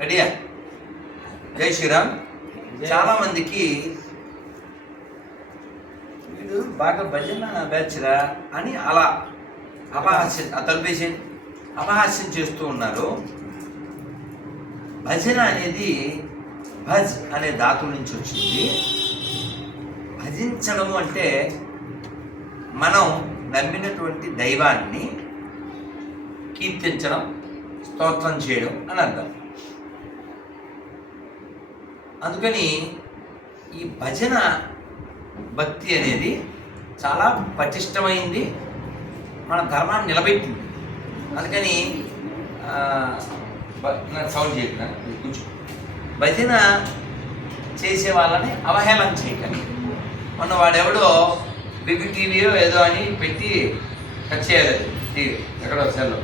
రెడీయా జై శ్రీరామ్. చాలా మందికి వీడు బాగా భజన బ్యాచ్రా అని అలా అపహాస్యం తలుపేసి అపహాస్యం చేస్తూ ఉన్నారు. భజన అనేది భజ్ అనే ధాతు నుంచి వచ్చింది. భజించడము అంటే మనం నమ్మినటువంటి దైవాన్ని కీర్తించడం స్తోత్రం చేయడం అని అర్థం. అందుకని ఈ భజన భక్తి అనేది చాలా పటిష్టమైంది మన ధర్మాన్ని నిలబెట్టింది. అందుకని సౌండ్ చేయకుండా కూర్చో. భజన చేసే వాళ్ళని అవహేళన చేయకండి. మొన్న వాడెవడో బిగ్ టీవీయో ఏదో అని పెట్టి కట్ చేయాలి టీవీ ఎక్కడో సెల్లో.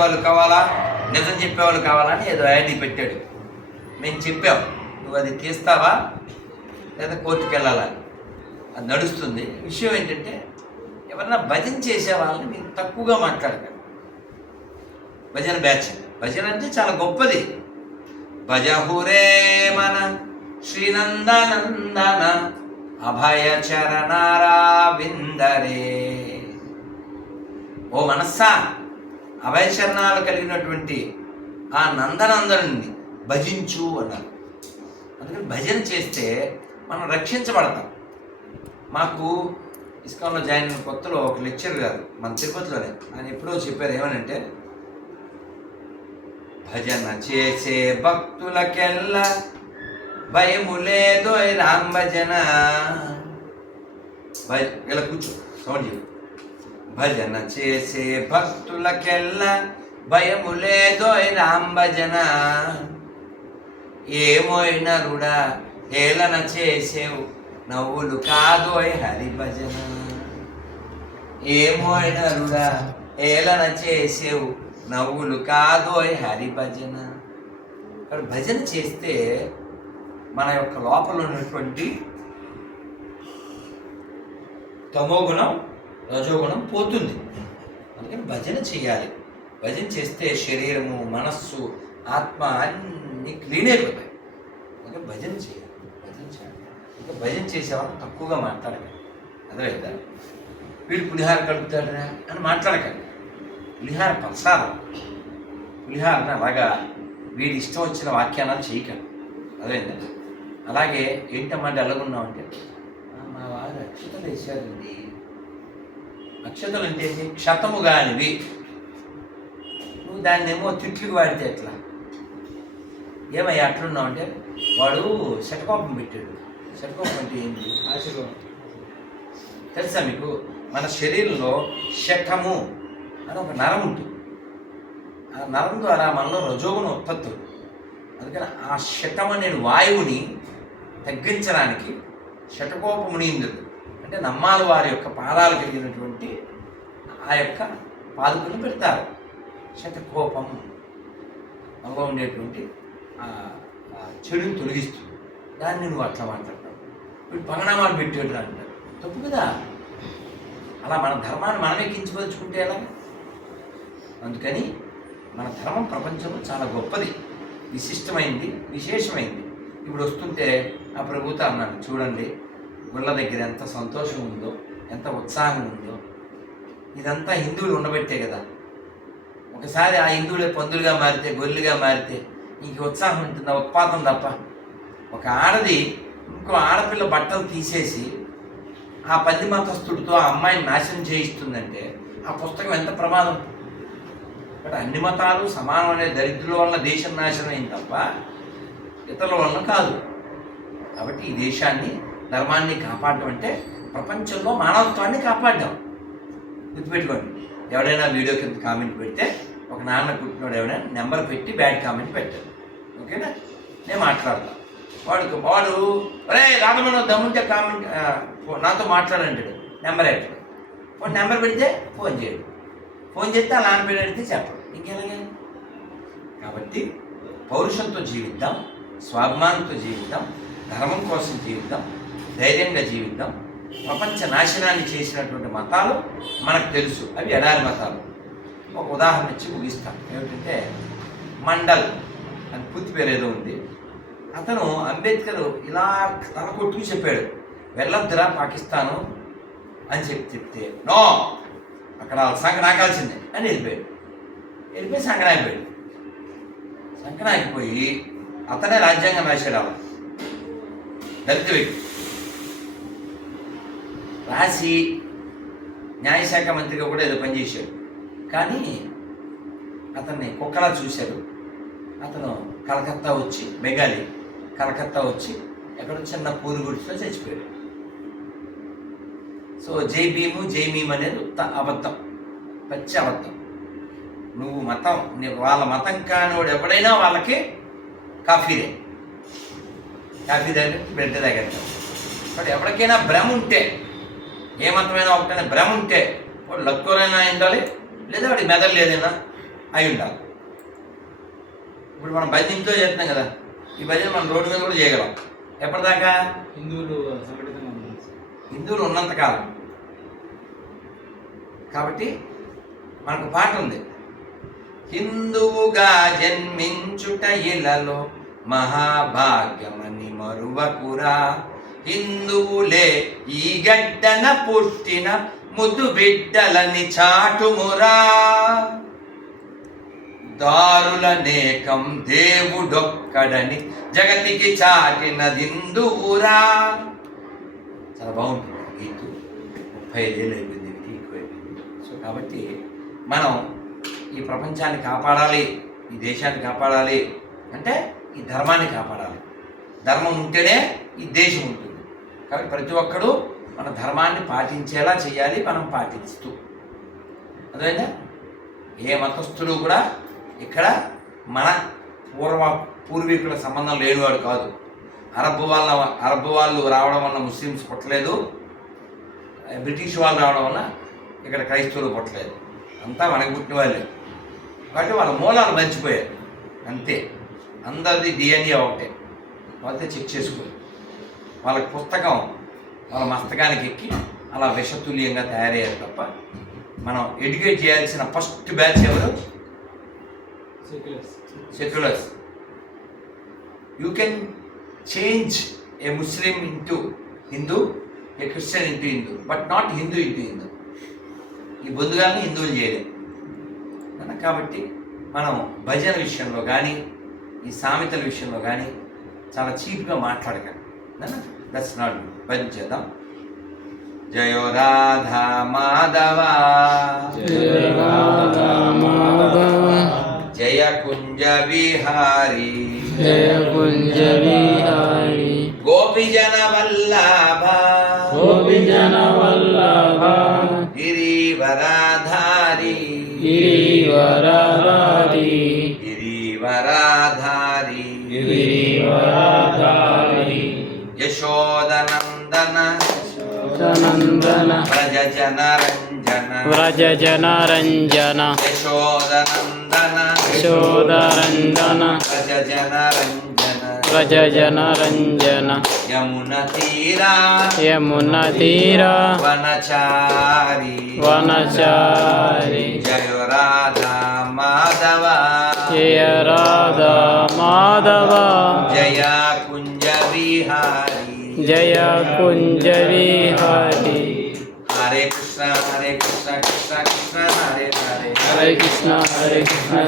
వాళ్ళు కావాలా? నిజం చెప్పేవాళ్ళు కావాలని ఏదో యాడ్ పెట్టాడు. మేము చెప్పాం. నువ్వు అది తీస్తావా? లేదా కోర్టుకు వెళ్ళాలా? అది నడుస్తుంది. విషయం ఏంటంటే ఎవరన్నా భజన చేసే వాళ్ళని మీరు తక్కువగా మాట్లాడకండి. భజన బ్యాచ్. భజన అంటే చాలా గొప్పది. భజహురే మన శ్రీనందనందన అభయ చరణారా విందరే ఓ మనస్సా అభయచరణాలు కలిగినటువంటి ఆ నందనందనుని భజించు అన్నారు. అందుకని భజన చేస్తే మనం రక్షించబడతాం. మాకు ఇస్కాన్లో జాయిన్ అయిన కొత్తలో ఒక లెక్చర్ గారు మన తిరుపతిలోనే. ఆయన ఎప్పుడో చెప్పారు ఏమనంటే భజన చేసే భక్తులకెల్లా భయము లేదో రామ్ భజన. ఇలా కూర్చో సౌండ్ చెప్పు భజన చేసే భక్తులకెల్లా భయము లేదో రామ్ భజన. ఏమోయిన రుడా హేళన చేసేవు. నవ్వులు కాదోయ్ హరి భజన ఏమోయిన రుడా హేళన చేసేవు. నవ్వులు కాదోయ్ హరి భజన ఇక్కడ భజన చేస్తే మన యొక్క లోపల ఉన్నటువంటి తమోగుణం రజోగుణం పోతుంది. అందుకని భజన చేయాలి. భజన చేస్తే శరీరము మనస్సు ఆత్మ అన్ని క్లీన్ అయిపోతాయి అందుకని భజన చేయాలి. భజన చేయాలి. ఇంకా భజన చేసేవాళ్ళు తక్కువగా మాట్లాడకండి. అర్థమైందా? వీడు పులిహార కలుపుతాడరా అని మాట్లాడకండి. పులిహార ప్రసాదం పులిహారని అలాగా వీడి ఇష్టం వచ్చిన వాక్యాలను చేయకండి. అదేంటండి అలాగే ఏంటమ్మా ఎలాగున్నామంటే మా వారు అక్షతలు వేశారండి. అక్షతలు అంటే క్షతము కానివి నువ్వు దాన్ని ఏమో తిట్లు వాడితే ఎట్లా? ఏమయ్యా అట్లున్నావు అంటే వాడు శటకోపం పెట్టాడు. శటకోపం అంటే ఏంటి ఆశీర్వాదం. తెలుసా మీకు? మన శరీరంలో శఠము అని ఒక నరం ఉంటుంది. ఆ నరం ద్వారా మనలో రజోగుణ ఉత్పత్తి. అందుకని ఆ శఠం అనే వాయువుని తగ్గించడానికి శటకోపమునీంద్రుడు అంటే నమ్మాలి వారి యొక్క పాదాలు కలిగినటువంటి ఆ యొక్క పాదుకుని పెడతారు. శతకోపం మనలో ఉండేటువంటి చెడుని తొలగిస్తుంది. దాన్ని నువ్వు అట్లా మాట్లాడతావు. వీడు పగనామాలు పెట్టాడు అంటారు తప్పు కదా? అలా మన ధర్మాన్ని మనమే కించపరుచుకుంటే ఎలా అందుకని మన ధర్మం ప్రపంచంలో చాలా గొప్పది. విశిష్టమైంది విశేషమైంది. ఇప్పుడు వస్తుంటే ఆ ప్రభుత్వ అన్నాను చూడండి గుళ్ళ దగ్గర ఎంత సంతోషం ఉందో ఎంత ఉత్సాహం ఉందో. ఇదంతా హిందువులు ఉండబట్టే కదా. ఒకసారి ఆ హిందువులే పందులుగా మారితే గొర్రెలుగా మారితే ఇంక ఉత్సాహం ఉంటుందా ఉత్పాతం తప్ప. ఒక ఆడది ఇంకో ఆడపిల్ల బట్టలు తీసేసి ఆ పంది మతస్థుడితో ఆ అమ్మాయిని నాశనం చేయిస్తుందంటే ఆ పుస్తకం ఎంత ప్రమాదం? ఇక్కడ అన్ని మతాలు సమానం అనే దరిద్రుల వల్ల దేశం నాశనం అయింది తప్ప ఇతరుల వలన కాదు. కాబట్టి ఈ దేశాన్ని ధర్మాన్ని కాపాడడం అంటే ప్రపంచంలో మానవత్వాన్ని కాపాడడం. గుర్తుపెట్టుకోండి. ఎవడైనా వీడియో కింద కామెంట్ పెడితే ఒక నాన్న పుట్టినోడు ఎవడైనా నెంబర్ పెట్టి బ్యాడ్ కామెంట్ పెట్టాడు ఓకేనా? నేను మాట్లాడతా. వాడు వాడు అరే రాధమను దమ్ముంటే కామెంట్ నాతో మాట్లాడంటాడు నెంబర్ ఎట్లా? ఫోన్ నెంబర్ పెడితే ఫోన్ చేయడు. ఫోన్ చేస్తే ఆ నాన్న పేరు అడిగితే చెప్పడు. ఇంకెలాగే? కాబట్టి పౌరుషంతో జీవిద్దాం స్వాభిమానంతో జీవిద్దాం ధర్మం కోసం జీవిద్దాం ధైర్యంగా జీవిద్దాం. ప్రపంచ నాశనాన్ని చేసినటువంటి మతాలు మనకు తెలుసు. అవి ఎడారి మతాలు. ఒక ఉదాహరణ ఇచ్చి ముగిస్తాను. ఏమిటంటే మండల్ అని పూర్తి పేరు ఏదో ఉంది. అతను అంబేద్కర్ ఇలా తల కొట్టుకు చెప్పాడు. వెళ్ళొద్దురా పాకిస్తాను అని చెప్పి చెప్తే నో! అక్కడ సంకనాకాల్సిందే అని వెళ్ళిపోయాడు. వెళ్ళిపోయి సంకనాగిపోయాడు సంకనాగిపోయి అతనే రాజ్యాంగం రాశాడు అలా దళిత వ్యక్తి. రాసి న్యాయశాఖ మంత్రిగా కూడా ఏదో పనిచేశాడు కానీ అతన్ని కుక్కలా చూశారు అతను కలకత్తా వచ్చి బెంగాలీ కలకత్తా వచ్చి ఎక్కడో చిన్న పూరి గుడిలో చచ్చిపోయాడు. సో జై భీము జై భీమ్ అనేది అబద్ధం పచ్చి అబద్ధం. నువ్వు మతం వాళ్ళ మతం కానివాడు ఎవడైనా వాళ్ళకి కాఫీదే కాఫీ దగ్గర బ్రెడ్ దగ్గర బట్ ఎవరికైనా భ్రమ ఉంటే ఏ మతమైనా ఒకటైనా భ్రమ ఉంటే వాడు లక్కువైనా ఉండాలి లేదా వాడి మెదడు లేదైనా అయి ఉండాలి ఇప్పుడు మనం భజన ఇంట్లో చేస్తున్నాం కదా ఈ భజన మనం రోడ్డు మీద కూడా చేయగలం. ఎప్పటిదాకా? హిందువులు హిందువులు ఉన్నంతకాలం కాబట్టి మనకు పాట ఉంది. హిందువుగా జన్మించుట ఇలలో మహాభాగ్యమని మరువకురా. హిందువులే ఈ గడ్డన పుట్టిన ముద్దు బిడ్డలని చాటుమురా. దారులనేకం దేవుడొక్కడని జగతికి చాటిన చాలా బాగుంటుంది గీతు. ముప్పై ఐదేళ్ళు అయిపోయింది ఇది ఎక్కువైపోయింది. సో కాబట్టి మనం ఈ ప్రపంచాన్ని కాపాడాలి ఈ దేశాన్ని కాపాడాలి అంటే ఈ ధర్మాన్ని కాపాడాలి. ధర్మం ఉంటేనే ఈ దేశం ఉంటుంది. కాబట్టి ప్రతి ఒక్కరూ మన ధర్మాన్ని పాటించేలా చేయాలి మనం పాటిస్తూ. అదేనా ఏ మతస్థుడు కూడా ఇక్కడ మన పూర్వ పూర్వీకుల సంబంధం లేనివాడు కాదు. అరబ్ వాళ్ళ అరబ్ వాళ్ళు రావడం వల్ల ముస్లిమ్స్ పుట్టలేదు. బ్రిటిష్ వాళ్ళు రావడం వల్ల ఇక్కడ క్రైస్తవులు పుట్టలేదు. అంతా మనకి పుట్టిన వాళ్ళే. కాబట్టి వాళ్ళ మూలాలు మర్చిపోయారు. అంతే. అందరిది డిఎన్ఏ ఒకటే. వాళ్ళతో చెక్ చేసుకోవాలి వాళ్ళకి పుస్తకం వాళ్ళ మస్తకానికి ఎక్కి అలా విషతుల్యంగా తయారయ్యారు తప్ప మనం ఎడ్యుకేట్ చేయాల్సిన ఫస్ట్ బ్యాచ్ ఎవరు? Seculars. You can change a Muslim into Hindu a Christian into Hindu but not Hindu into Hindu ఈ బొందుగాల్ని హిందువులు చేయలేం. కనుక కాబట్టి మనం భజన విషయంలో కానీ ఈ సామెతల విషయంలో కానీ చాలా చీప్గా మాట్లాడకండి దట్స్ నాట్ पंचतम। जयो राधा माधवा। जय कुंज विहारी। जय कुंज विहारी जय कुञ्ज विहारी गोपीजन वल्लभा गिरी वराधारी गिरी वराधारी गिरिवराधारी। गिरिवराधारी। నందన వ్రజ జనరంజన వ్రజ జన రంజన యశోదనందన శోదరంజన వ్రజ జనరంజన వ్రజ జన రంజన యమున తీరా యమున తీర వనచారి వనచారి జయ రాధా మాధవ జయ రాధా మాధవ జయ కుంజ విహారీ జయ కుంజ విహారి హరే కృష్ణ హరే కృష్ణ కృష్ణ కృష్ణ హరే హరే హరే కృష్ణ హరే కృష్ణ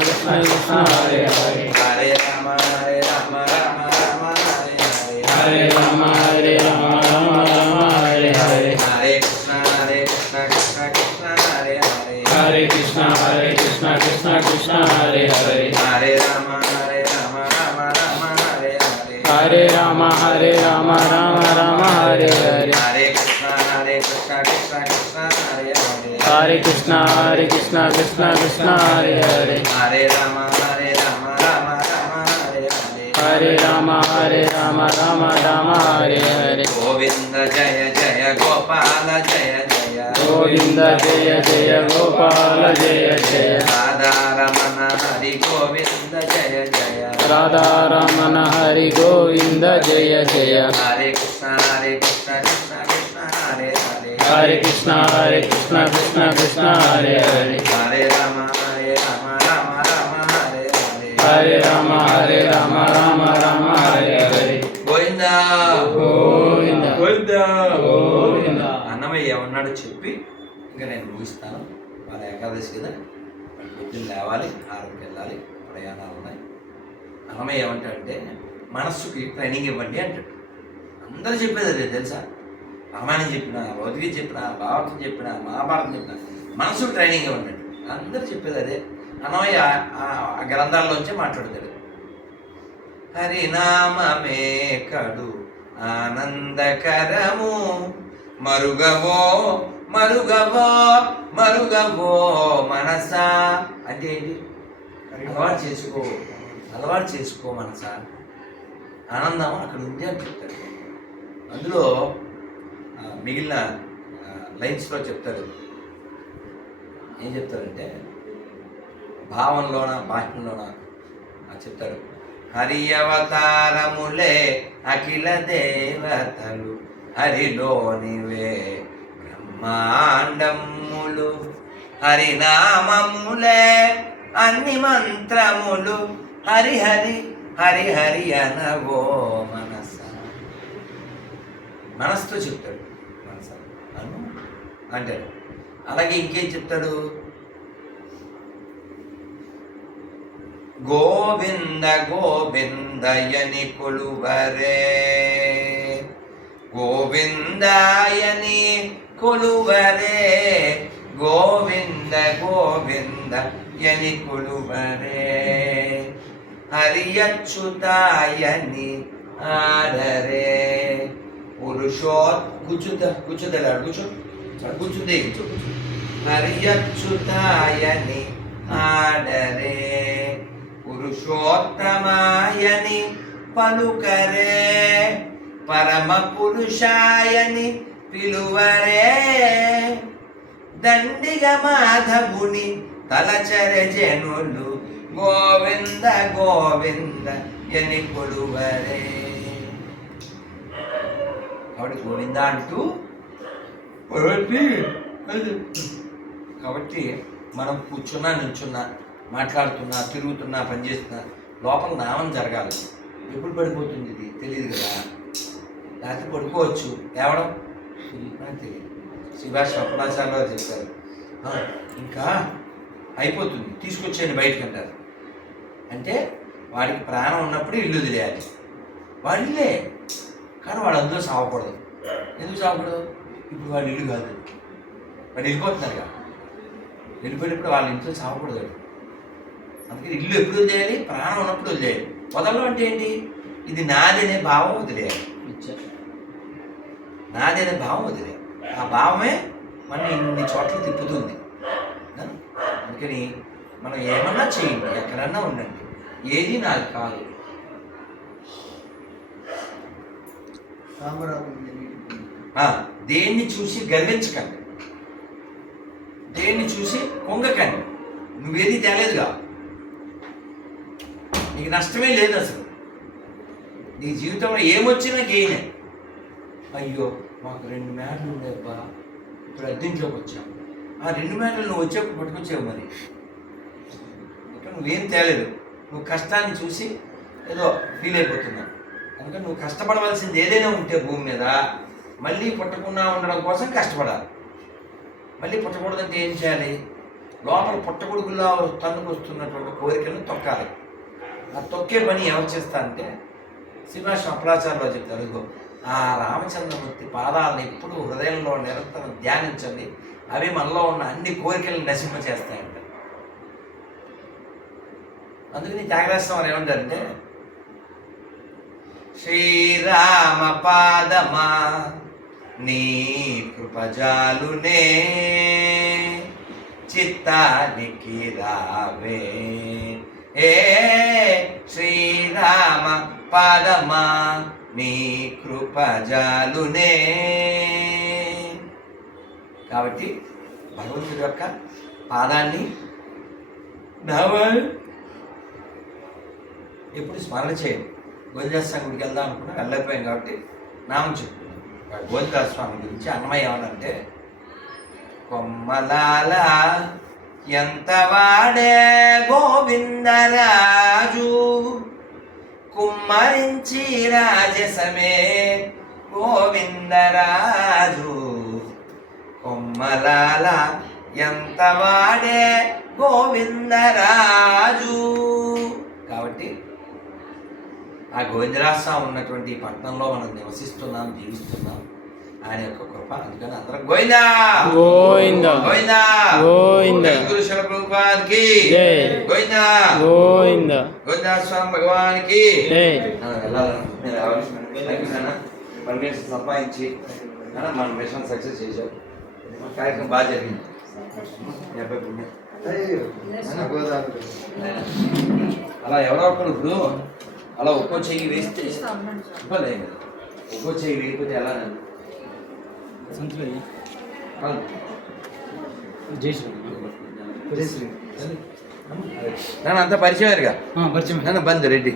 కృష్ణ హరే కృష్ణ కృష్ణ కృష్ణ హరే హరే. హరే రామ హరే రామ రామ రామ హరే హరే. హరే రామ హరే రామ రామ రామ హరే హరే. గోవింద జయ జయ గోపాల జయ జయ. గోవింద జయ జయ గోపాల జయ జయ. రాధారమణ హరి గోవింద జయ జయ. రాధారమణ హరి గోవింద జయ జయ. హరే కృష్ణ హరే కృష్ణ హరే కృష్ణ హరే కృష్ణ కృష్ణ కృష్ణ హరే హరే హరే రామ హరే రామ రామ రామ హరే హరే హరే రామ హరే రామ రామ రామ హరే గోవింద గోవింద గోవింద గోవింద అన్నమయ్య ఉన్నాడు చెప్పి ఇంకా నేను ముగిస్తాను. వాళ్ళ ఏకాదశి కదా. పొద్దున్న లేవాలి ఆరుకి వెళ్ళాలి ప్రయాణాలు ఉన్నాయి. అన్నమయ్య ఏమంటాడంటే మనస్సుకి ట్రైనింగ్ ఇవ్వండి అంటాడు. అందరూ చెప్పేది అదే తెలుసా? రామాయణం చెప్పిన భౌతిక చెప్పిన భారతం చెప్పిన మహాభారతం చెప్పిన మనసు ట్రైనింగ్ ఇవ్వండి అందరూ చెప్పేది అదే. అన్నమయ్య ఆ- ఆ గ్రంథాల్లోంచే మాట్లాడతాడు. హరినామే కడు ఆనందకరము. మరుగవో మరుగవో మరుగవో మనసా. అంటే ఏంటి? అలవాటు చేసుకో అలవాటు చేసుకో మనసా. ఆనందం అక్కడ ఉంది అని చెప్తాడు. అందులో మిగిలిన లైన్స్లో చెప్తారు. ఏం చెప్తారంటే భావంలోన బాహ్యంలోన? చెప్తారు. హరి అవతారములే అఖిల దేవతలు హరిలోనివే బ్రహ్మాండములు. హరినామములే అన్ని మంత్రములు. హరిహరి హరిహరి అనవో మనస. మనస్సుతో చెప్తాడు. అంటాడు అలాగే ఇంకేం చెప్తాడు? గోవింద గోవిందయని కొలువరే. గోవిందాయని కొలువరే. గోవింద గోవింద యని కొలువరే. హరియచ్యుతాయని ఆడరే. పురుషోత్ కూర్చుందా? కూర్చుదలాడు కూర్చో. కూర్చుంది. హరియచ్యుతాయని ఆడరే పురుషోత్తమాయని పలుకరే పరమ పురుషాయని పిలువరే. దండిగ మాధవుని తలచర జనులు గోవింద గోవింద ఎని కొడువరే. కాబట్టి గోవింద అంటూ కాబట్టి కాబట్టి మనం కూర్చున్నా నిల్చున్నా మాట్లాడుతున్నా తిరుగుతున్నా పనిచేస్తున్నా లోపల నామం జరగాలి. ఎప్పుడు పడిపోతుంది ఇది? తెలియదు కదా. లేకపోతే పడుకోవచ్చు. తేవడం తెలియదు. శివాష్ అప్పలాచార్య గారు చెప్పారు. ఇంకా అయిపోతుంది. తీసుకొచ్చేయండి బయటకు అంటారు. అంటే వాడికి ప్రాణం ఉన్నప్పుడు ఇల్లు వదిలేయాలి. వాడిల్లే. కానీ వాడు అందులో సావకూడదు ఎందుకు సావకూడదు ఇప్పుడు వాడు ఇల్లు కాదు. వాడు కదా వెళ్ళిపోయినప్పుడు వాళ్ళ ఇంట్లో చావకూడదు అందుకని ఇల్లు ఎప్పుడు వదిలేయాలి? ప్రాణం ఉన్నప్పుడు వదిలేయాలి. వదలడం అంటే ఏంటి? ఇది నాది అనే భావం వదిలేయాలి. ఇచ్చ నాది అనే భావం వదిలేయాలి. ఆ భావమే మనం ఇన్ని చోట్ల తిప్పుతుంది. అందుకని మనం ఏమన్నా చేయండి. ఎక్కడన్నా ఉండండి. ఏది నాది కాదు. ఆ, దేన్ని చూసి గర్వించకండి. దేన్ని చూసి పొంగకండి నువ్వేది తేలేదుగా. నీకు నష్టమే లేదు అసలు. నీ జీవితంలో ఏమొచ్చినా గెయినే. అయ్యో మాకు రెండు మేడలు ఉండేబ్బా ఇప్పుడు అద్దెంట్లోకి వచ్చాం. ఆ రెండు మేడలు నువ్వు వచ్చేప్పుడు పట్టుకొచ్చావు మరి. ఇక్కడ నువ్వేం తేలేదు. నువ్వు కష్టాన్ని చూసి ఏదో ఫీల్ అయిపోతున్నావు. అందుకని నువ్వు కష్టపడవలసింది ఏదైనా ఉంటే భూమి మీద. మళ్ళీ పుట్టకుండా ఉండడం కోసం కష్టపడాలి. మళ్ళీ పుట్టకూడదంటే ఏం చేయాలి? లోపల పుట్టగొడుగులా తన్నుకు వస్తున్నటువంటి కోరికలను తొక్కాలి. ఆ తొక్కే పని ఎవరు చేస్తారంటే శ్రీనివాస అప్రాచార్యలో చెప్తారు ఇదిగో ఆ రామచంద్రమూర్తి పాదాలను ఎప్పుడు హృదయంలో నిరంతరం ధ్యానించండి. అవి మనలో ఉన్న అన్ని కోరికలను నశింప చేస్తాయంట. అందుకని త్యాగరాజస్వామి వారు ఏమంటారంటే శ్రీరామ పాదమా నీ కృపజాలునే చిత్తానికి రావే. ఏ శ్రీరామ పదమా నీ కృపజాలునే. కాబట్టి భగవంతుడి యొక్క పాదాన్ని నవ ఎప్పుడు స్మరణ చేయం గోవిందాస్వామి సంగుడికి వెళ్దాం అనుకున్నా వెళ్ళకపోయాం కాబట్టి నామం చెప్పు గోవిందాస్ స్వామి గురించి అన్నమయ్య ఏమనంటే కొమ్మలాల ఎంత వాడే గోవిందరాజు? కుమ్మరించి రాజసమే గోవిందరాజు. కొమ్మలాల ఎంత వాడే గోవిందరాజు? కాబట్టి ఆ గోవిందరాజస్వామి ఉన్నటువంటి పట్టణంలో మనం నివసిస్తున్నాం జీవిస్తున్నాం. ఆయన యొక్క కృప. అందుకని అందరం గోవిందా! గోవిందా! గోవిందా! గోవిందా. గురు శిల ప్రభుపాదికి జై. గోవిందా! గోవిందా! గోవిందా స్వామి భగవానికి సంపాదించి మన మిషన్ సక్సెస్ చేశాం. మన కార్యక్రమం బాగా జరిగింది. పుణ్యం. అలా ఎవరో ఒకరు ఇప్పుడు అలా ఒక్కో చెయ్యి వేస్తే లేదు ఒక్కో చెయ్యి వేయకపోతే ఎలా? నన్ను అంత పరిచయం పరిచయం నన్ను బంద్ రెడ్డి.